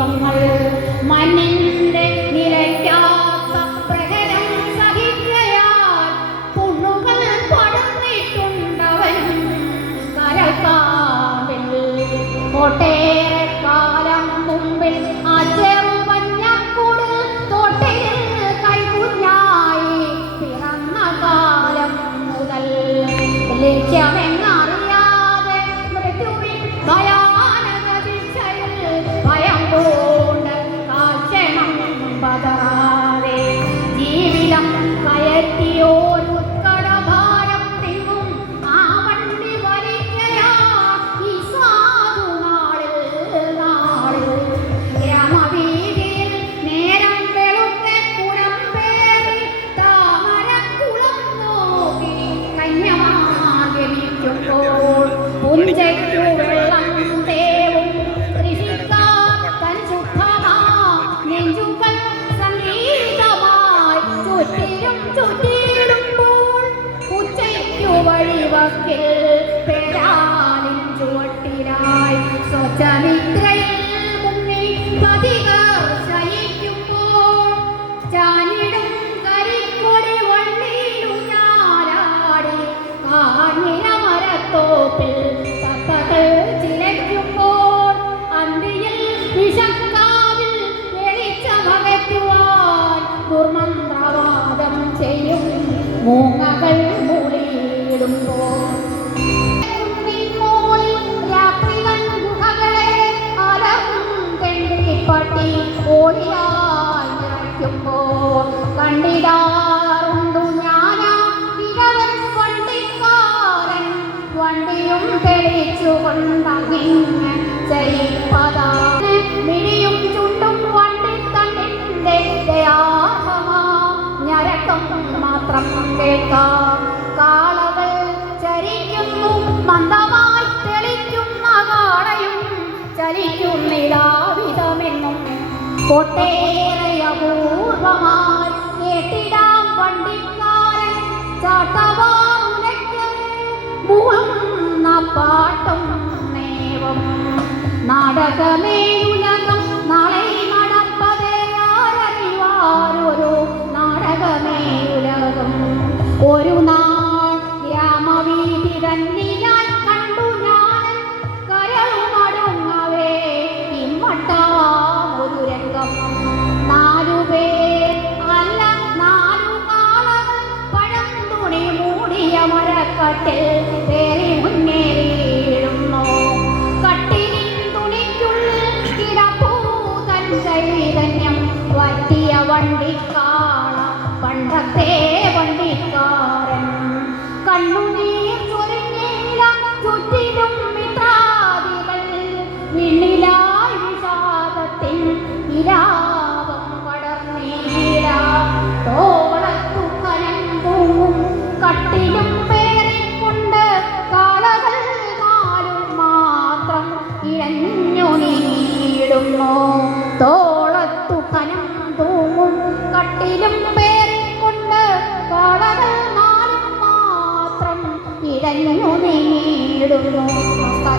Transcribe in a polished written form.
ദീപങ്ങൾ മണ്ണിന്റെ നിലയ്ക്കാത്ത പ്രഹരം സഹിക്കയാൽ പുണ്ണുകൾ പടർന്നിട്ടുണ്ടവൻ കരക്കാവിൽ. ഒട്ടേറെ കാലം മുമ്പിൽ ആ ചെറുമഞ്ഞക്കുടിൽ തൊട്ടിൽ കൈകുഞ്ഞായി പിറന്ന കാലം മുതൽ ലക്ഷ്യമെന്നറിയാതെ മൃത്യുവിൻ ഭയാനക ശിക്ഷയിൽ ഭയം കൊണ്ട് കാഴ്ചണം പതറാതെ ജീവിതം കയറ്റിയോരു ഉത്കടഭാരം തിങ്ങും ആ വണ്ടി വലിക്കയാ ഈ സാധുനാളിൽ ഗ്രാമവീതിയിൽ നേരം വെളുത്തെ കുടംപേറി താമരക്കുളം നോക്കി കന്യമാകലിക്കുമ്പോൾ പുഞ്ചയ്ക്കു വെള്ളം തേവും കൃഷിക്കാർ തൻ ശുദ്ധമാ നെഞ്ചുകൾ സംഗീതമായി ചുറ്റിടുമ്പോൾ ഉച്ചയ്ക്കു വഴിവക്കിൽ പേരാലിൻ ചുവട്ടിലായി സ്വച്ഛനിദ്രയിൽ മുങ്ങി പതികർ ശയിക്കുമ്പോൾ ചാനിടും കരിക്കൊടി വള്ളിയിലുഞ്ഞാലാടി കാഞ്ഞിരമരത്തോപ്പിൽ തത്തകൾ ചിലയ്ക്കുമ്പോൾ അന്തിയിൽ വിഷക്കാവിൽ വെളിച്ചമകറ്റുവാൻ ദുർമന്ത്രവാദം ചെയ്യും മൂങ്ങകൾ മൂളിയിടുമ്പോൾ രാത്രികൾ ഗുഹകളെ അലറും തെണ്ടിപ്പട്ടി ഓടിയായി നിറയ്ക്കുമ്പോൾ കണ്ടിടാറുണ്ടു ഞാനാ ഇടവൻ വണ്ടിക്കാരൻ വണ്ടിയും തെളിച്ചുകൊണ്ടങ്ങിങ്ങ് ചരിപ്പതാണ് മിഴിയും ചുണ്ടും വണ്ടിത്തണ്ടിന്റെ ദയാഹമാ ഞരക്കം മാത്രം കേൾക്കാം. കാളകൾ ചരിക്കുന്നു മന്ദമായി തെളിക്കുന്ന കാളയും ചലിക്കുന്നിലാവിധമെന്നും ഒട്ടേറെ അപൂർവമായി കേട്ടിടാം വണ്ടിക്കാരൻ ചാട്ടവാറുലയ്ക്കവേ മൂളുന്ന പാട്ടും നേവം. നാടകമേയുലകം നാളെ നടപ്പതേ ആരറിവാരൊരു നാടകമേയുലകം. ഒരു നാൾ ഗ്രാമവീഥി തന്നിലായി കണ്ടു ഞാൻ കരളുമടങ്ങവേ ഇമ്മട്ടാമൊരു രംഗം. 4 പേർ അല്ല 4 കാളകൾ പഴം തുണി മൂടിയ മരക്കട്ടിൽ പേറി മുന്നേറിയിടുന്നു. കട്ടിലിൻ തുണിക്കുള്ളിൽ കിടപ്പൂതൻ ചൈതന്യം വറ്റിയ വണ്ടിക്കാള പണ്ടത്തെ വണ്ടിക്കാരൻ. കണ്ണുനീർ ചൊരിഞ്ഞില്ല ചുറ്റിലും മിത്രാദികൾ വിണ്ണിലായി വിഷാദത്തിൻ വിലാപം പടർന്നീല. തോളത്തു കനം തൂങ്ങും കട്ടിലും പേറിക്കൊണ്ട് കാളകൾ 4 മാത്രം ഇഴഞ്ഞു നീടുന്നു. തോളത്തു കനം തൂങ്ങും കട്ടിലും പേറിക്കൊണ്ട് കാളകൾ 4 മാത്രം ഇഴഞ്ഞു നീടുന്നു. നമസ്കാരം.